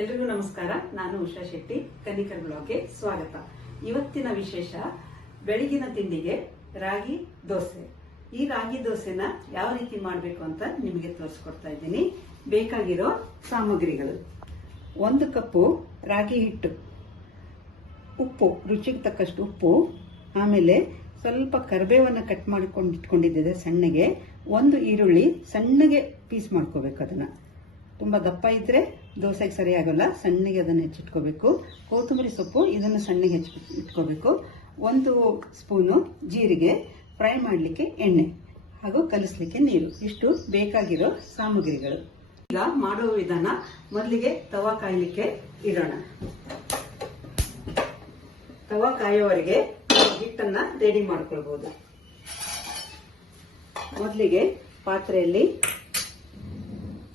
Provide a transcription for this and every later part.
ಎಲ್ರಿಗೂ ನಮಸ್ಕಾರ. ನಾನು ಉಷಾ ಶೆಟ್ಟಿ, ಕನಿಕರ್ ಬ್ಲಾಗ್ಗೆ ಸ್ವಾಗತ. ಇವತ್ತಿನ ವಿಶೇಷ ಬೆಳಗಿನ ತಿಂಡಿಗೆ ರಾಗಿ ದೋಸೆ. ಈ ರಾಗಿ ದೋಸೆನ ಯಾವ ರೀತಿ ಮಾಡಬೇಕು ಅಂತ ನಿಮಗೆ ತೋರಿಸ್ಕೊಡ್ತಾ ಇದ್ದೀನಿ. ಬೇಕಾಗಿರೋ ಸಾಮಗ್ರಿಗಳು: 1 ಕಪ್ಪು ರಾಗಿ ಹಿಟ್ಟು, ಉಪ್ಪು ರುಚಿಗೆ ತಕ್ಕಷ್ಟು ಉಪ್ಪು, ಆಮೇಲೆ ಸ್ವಲ್ಪ ಕರಿಬೇವನ್ನ ಕಟ್ ಮಾಡಿಕೊಂಡು ಇಟ್ಕೊಂಡಿದ್ದೆ ಸಣ್ಣಗೆ, 1 ಈರುಳ್ಳಿ ಸಣ್ಣಗೆ ಪೀಸ್ ಮಾಡ್ಕೋಬೇಕು. ಅದನ್ನ ತುಂಬಾ ದಪ್ಪ ಇದ್ರೆ ದೋಸೆಗೆ ಸರಿ ಆಗಲ್ಲ, ಸಣ್ಣಗೆ ಅದನ್ನು ಹೆಚ್ಚಿಟ್ಕೋಬೇಕು. ಕೊತ್ತಂಬರಿ ಸೊಪ್ಪು ಇದನ್ನು ಸಣ್ಣಗೆ ಇಟ್ಕೋಬೇಕು. 1 ಸ್ಪೂನು ಜೀರಿಗೆ, ಫ್ರೈ ಮಾಡಲಿಕ್ಕೆ ಎಣ್ಣೆ ಹಾಗೂ ಕಲಿಸ್ಲಿಕ್ಕೆ ನೀರು. ಇಷ್ಟು ಬೇಕಾಗಿರೋ ಸಾಮಗ್ರಿಗಳು. ಈಗ ಮಾಡುವ ವಿಧಾನ: ಮೊದಲಿಗೆ ತವಾ ಕಾಯಲಿಕ್ಕೆ ಇಡೋಣ. ತವಾ ಕಾಯೋವರೆಗೆ ಹಿಟ್ಟನ್ನ ರೆಡಿ ಮಾಡ್ಕೊಳ್ಬಹುದು. ಮೊದಲಿಗೆ ಪಾತ್ರೆಯಲ್ಲಿ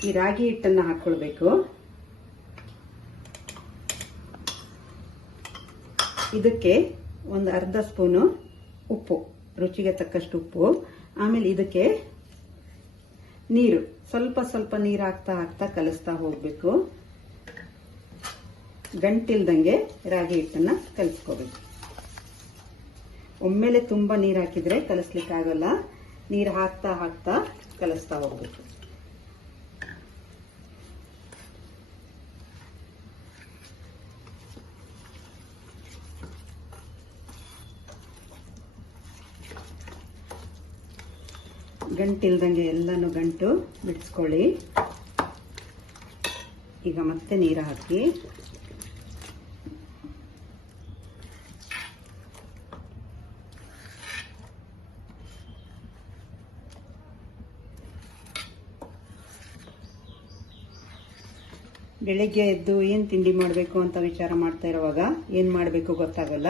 ಈ ರಾಗಿ ಹಿಟ್ಟನ್ನ ಹಾಕೊಳ್ಬೇಕು. ಇದಕ್ಕೆ 1 ಅರ್ಧ ಸ್ಪೂನು ಉಪ್ಪು, ರುಚಿಗೆ ತಕ್ಕಷ್ಟು ಉಪ್ಪು. ಆಮೇಲೆ ಇದಕ್ಕೆ ನೀರು, ಸ್ವಲ್ಪ ಸ್ವಲ್ಪ ನೀರು ಹಾಕ್ತಾ ಕಲಿಸ್ತಾ ಹೋಗ್ಬೇಕು. ಗಂಟಿಲ್ದಂಗೆ ರಾಗಿ ಹಿಟ್ಟನ್ನ ಕಲಿಸ್ಕೋಬೇಕು. ಒಮ್ಮೆಲೆ ತುಂಬಾ ನೀರು ಹಾಕಿದ್ರೆ ಕಲಿಸ್ಲಿಕ್ಕೆ ಆಗಲ್ಲ. ನೀರು ಹಾಕ್ತಾ ಕಲಿಸ್ತಾ ಹೋಗ್ಬೇಕು. ಗಂಟಿಲ್ದಂಗೆ ಎಲ್ಲಾನು ಗಂಟು ಬಿಡಿಸ್ಕೊಳ್ಳಿ. ಈಗ ಮತ್ತೆ ನೀರು ಹಾಕಿ ಬೆಳಿಗ್ಗೆ ಎದ್ದು ಏನ್ ತಿಂಡಿ ಮಾಡಬೇಕು ಅಂತ ವಿಚಾರ ಮಾಡ್ತಾ ಇರುವಾಗ ಏನ್ ಮಾಡಬೇಕು ಗೊತ್ತಾಗಲ್ಲ.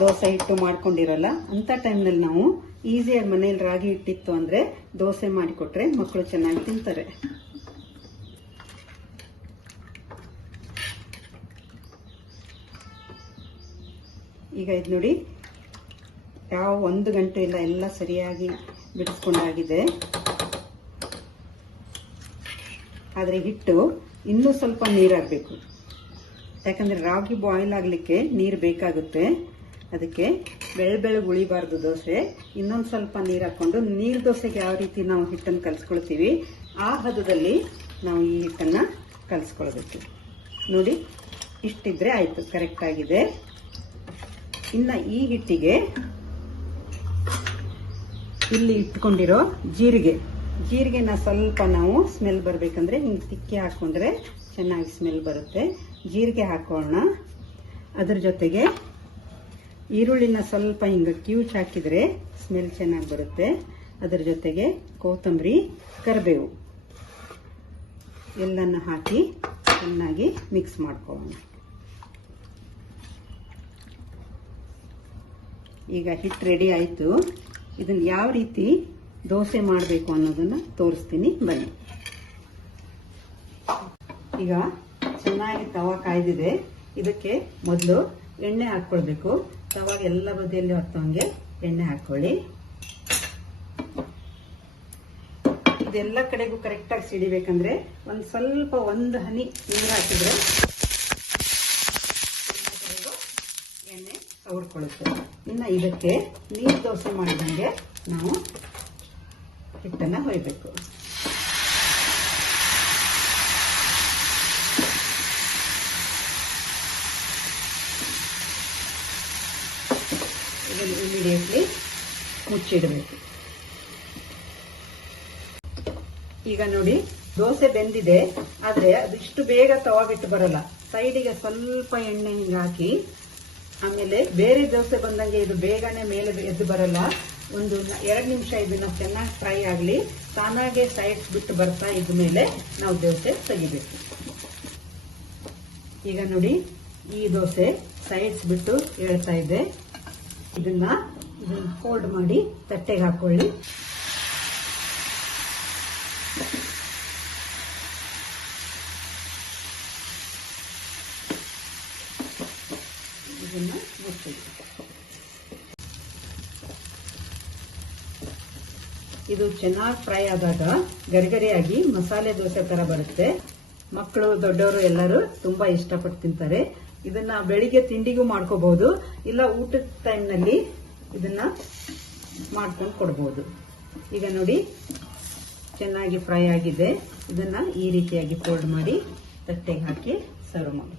ದೋಸೆ ಹಿಟ್ಟು ಮಾಡ್ಕೊಂಡಿರಲ್ಲ. ಅಂತ ಟೈಮ್ನಲ್ಲಿ ನಾವು ಈಸಿಯಾಗಿ ಮನೇಲಿ ರಾಗಿ ಹಿಟ್ಟಿತ್ತು ಅಂದ್ರೆ ದೋಸೆ ಮಾಡಿಕೊಟ್ರೆ ಮಕ್ಕಳು ಚೆನ್ನಾಗಿ ತಿಂತಾರೆ. ಈಗ ಇದು ನೋಡಿ, ಯಾವ 1 ಗಂಟೆ ಇಲ್ಲ, ಎಲ್ಲ ಸರಿಯಾಗಿ ಬಿಡಿಸ್ಕೊಂಡಾಗಿದೆ. ಆದ್ರೆ ಹಿಟ್ಟು ಇನ್ನೂ ಸ್ವಲ್ಪ ನೀರಾಗಬೇಕು. ಯಾಕಂದ್ರೆ ರಾಗಿ ಬಾಯ್ಲ್ ಆಗ್ಲಿಕ್ಕೆ ನೀರು ಬೇಕಾಗುತ್ತೆ. ಅದಕ್ಕೆ ಬೆಳಗ್ಗೆ ಉಳಿಬಾರ್ದು ದೋಸೆ. ಇನ್ನೊಂದು ಸ್ವಲ್ಪ ನೀರು ಹಾಕೊಂಡು, ನೀರು ದೋಸೆಗೆ ಯಾವ ರೀತಿ ನಾವು ಹಿಟ್ಟನ್ನು ಕಲಿಸ್ಕೊಳ್ತೀವಿ ಆ ಹದದಲ್ಲಿ ನಾವು ಈ ಹಿಟ್ಟನ್ನ ಕಲಿಸ್ಕೊಳ್ಬೇಕು. ನೋಡಿ, ಇಷ್ಟಿದ್ರೆ ಆಯ್ತು, ಕರೆಕ್ಟ್ ಆಗಿದೆ. ಇನ್ನ ಈ ಹಿಟ್ಟಿಗೆ ಇಲ್ಲಿ ಇಟ್ಕೊಂಡಿರೋ ಜೀರಿಗೆನ ಸ್ವಲ್ಪ ನಾವು ಸ್ಮೆಲ್ ಬರ್ಬೇಕಂದ್ರೆ ಹಿಂಗೆ ತಿಕ್ಕಿ ಹಾಕೊಂಡ್ರೆ ಚೆನ್ನಾಗಿ ಸ್ಮೆಲ್ ಬರುತ್ತೆ. ಜೀರಿಗೆ ಹಾಕೋಣ. ಅದ್ರ ಜೊತೆಗೆ ಈರುಳ್ಳಿನ ಸ್ವಲ್ಪ ಹಿಂಗೆ ಕ್ಯೂಚ್ ಹಾಕಿದ್ರೆ ಸ್ಮೆಲ್ ಚೆನ್ನಾಗಿ ಬರುತ್ತೆ. ಅದ್ರ ಜೊತೆಗೆ ಕೊತ್ತಂಬರಿ, ಕರಿಬೇವು ಎಲ್ಲನ್ನು ಹಾಕಿ ಚೆನ್ನಾಗಿ ಮಿಕ್ಸ್ ಮಾಡ್ಕೊಳ್ಳೋಣ. ಈಗ ಹಿಟ್ಟು ರೆಡಿ ಆಯಿತು. ಇದನ್ನ ಯಾವ ರೀತಿ ದೋಸೆ ಮಾಡಬೇಕು ಅನ್ನೋದನ್ನ ತೋರಿಸ್ತೀನಿ, ಬನ್ನಿ. ಈಗ ಚೆನ್ನಾಗಿ ತವಾ ಕಾಯ್ದಿದೆ. ಇದಕ್ಕೆ ಮೊದಲು ಎಣ್ಣೆ ಹಾಕೊಳ್ಬೇಕು. ತವಾಗ ಎಲ್ಲ ಬದಿಯಲ್ಲಿ ಹತ್ತೋಂಗೆ ಎಣ್ಣೆ ಹಾಕೊಳ್ಳಿ. ಇದೆಲ್ಲ ಕಡೆಗೂ ಕರೆಕ್ಟಾಗಿ ಸಿಡಿಬೇಕಂದ್ರೆ ಒಂದು ಹನಿ ನೀರು ಹಾಕಿದ್ರೆ ಎಣ್ಣೆ ಸವರ್ಕೊಳ್ಳುತ್ತೆ. ಇನ್ನು ಇದಕ್ಕೆ ನೀರು ದೋಸೆ ಮಾಡಿದಂಗೆ ನಾವು ಹಿಟ್ಟನ್ನ ಹೊಯ್ಬೇಕು. ಇದನ್ನು ಇಮಿಡಿಯೇಟ್ಲಿ ಮುಚ್ಚಿಡಬೇಕು. ಈಗ ನೋಡಿ, ದೋಸೆ ಬೆಂದಿದೆ. ಆದ್ರೆ ಅದು ಇಷ್ಟು ಬೇಗ ತವಾ ಬಿಟ್ಟು ಬರಲ್ಲ. ಸೈಡಿಗೆ ಸ್ವಲ್ಪ ಎಣ್ಣೆ ಹಿಂಗೆ ಹಾಕಿ, ಆಮೇಲೆ ಬೇರೆ ದೋಸೆ ಬಂದಂಗೆ ಇದು ಬೇಗನೆ ಮೇಲೆ ಎದ್ದು ಬರಲ್ಲ. ಒಂದು 2 ನಿಮಿಷ ಇದನ್ನ ಚೆನ್ನಾಗಿ ಫ್ರೈ ಆಗಲಿ. ತಾನಾಗೆ ಸೈಡ್ಸ್ ಬಿಟ್ಟು ಬರ್ತಾ ಇದ್ದ ಮೇಲೆ ನಾವು ದೋಸೆ ತೆಗಿಬೇಕು. ಈಗ ನೋಡಿ, ಈ ದೋಸೆ ಸೈಡ್ಸ್ ಬಿಟ್ಟು ಹೇಳ್ತಾ ಇದೆ. ಇದನ್ನ ಫೋಲ್ಡ್ ಮಾಡಿ ತಟ್ಟೆಗೆ ಹಾಕೊಳ್ಳಿ. ಇದನ್ನ ಮುಚ್ಚಿ. ಇದು ಚೆನ್ನಾಗಿ ಫ್ರೈ ಆದಾಗ ಗರಿಗರಿಯಾಗಿ ಮಸಾಲೆ ದೋಸೆ ತರ ಬರುತ್ತೆ. ಮಕ್ಕಳು ದೊಡ್ಡವರು ಎಲ್ಲರೂ ತುಂಬಾ ಇಷ್ಟಪಟ್ಟು ತಿಂತಾರೆ. ಇದನ್ನ ಬೆಳಿಗ್ಗೆ ತಿಂಡಿಗೂ ಮಾಡ್ಕೋಬಹುದು, ಇಲ್ಲ ಊಟದ ಟೈಮ್ನಲ್ಲಿ ಇದನ್ನ ಮಾಡ್ಕೊಂಡು ಕೊಡಬಹುದು. ಈಗ ನೋಡಿ ಚೆನ್ನಾಗಿ ಫ್ರೈ ಆಗಿದೆ. ಇದನ್ನ ಈ ರೀತಿಯಾಗಿ ಫೋಲ್ಡ್ ಮಾಡಿ ತಟ್ಟೆಗೆ ಹಾಕಿ ಸರ್ವ್ ಮಾಡಿ.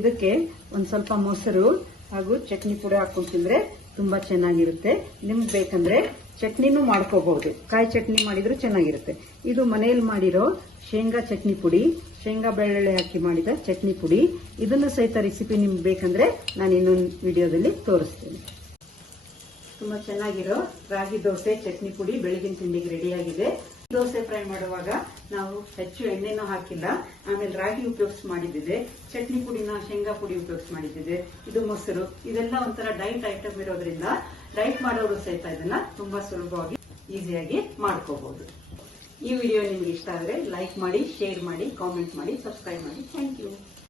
ಇದಕ್ಕೆ ಒಂದ್ ಸ್ವಲ್ಪ ಮೊಸರು ಹಾಗೂ ಚಟ್ನಿ ಪುಡಿ ಹಾಕೊಂಡು ತಿಂದ್ರೆ ತುಂಬಾ ಚೆನ್ನಾಗಿರುತ್ತೆ. ನಿಮ್ಗೆ ಬೇಕಂದ್ರೆ ಚಟ್ನಿನೂ ಮಾಡ್ಕೋಬಹುದು, ಕಾಯಿ ಚಟ್ನಿ ಮಾಡಿದ್ರು ಚೆನ್ನಾಗಿರುತ್ತೆ. ಇದು ಮನೆಯಲ್ಲಿ ಮಾಡಿರೋ ಶೇಂಗಾ ಚಟ್ನಿ ಪುಡಿ, ಶೇಂಗಾ ಬೆಳ್ಳುಳ್ಳಿ ಹಾಕಿ ಮಾಡಿದ ಚಟ್ನಿ ಪುಡಿ. ಇದನ್ನು ಸಹಿತ ರೆಸಿಪಿ ನಿಮ್ಗೆ ಬೇಕಂದ್ರೆ ನಾನು ಇನ್ನೊಂದು ವಿಡಿಯೋದಲ್ಲಿ ತೋರಿಸ್ತೇನೆ. ತುಂಬಾ ಚೆನ್ನಾಗಿರೋ ರಾಗಿ ದೋಸೆ ಚಟ್ನಿ ಪುಡಿ ಬೆಳಗಿನ ತಿಂಡಿಗೆ ರೆಡಿಯಾಗಿದೆ. ದೋಸೆ ಫ್ರೈ ಮಾಡುವಾಗ ನಾವು ಹೆಚ್ಚು ಎಣ್ಣೆನೂ ಹಾಕಿಲ್ಲ. ಆಮೇಲೆ ರಾಗಿ ಉಪಯೋಗಿಸಿ ಮಾಡಿದ್ದಿದೆ, ಚಟ್ನಿ ಪುಡಿನ ಶೇಂಗಾ ಪುಡಿ ಉಪಯೋಗಿಸಿ ಮಾಡಿದ್ದಿದೆ. ಇದು ಮೊಸರು, ಇದೆಲ್ಲ ಒಂಥರ ಡೈಟ್ ಐಟಮ್ ಇರೋದ್ರಿಂದ ಡೈಟ್ ಮಾಡೋರು ಸಹಿತ ಇದನ್ನ ತುಂಬಾ ಸುಲಭವಾಗಿ ಈಸಿಯಾಗಿ ಮಾಡ್ಕೋಬಹುದು. ಈ ವಿಡಿಯೋ ನಿಮ್ಗೆ ಇಷ್ಟ ಆದರೆ ಲೈಕ್ ಮಾಡಿ, ಶೇರ್ ಮಾಡಿ, ಕಾಮೆಂಟ್ ಮಾಡಿ, ಸಬ್ಸ್ಕ್ರೈಬ್ ಮಾಡಿ. Thank you.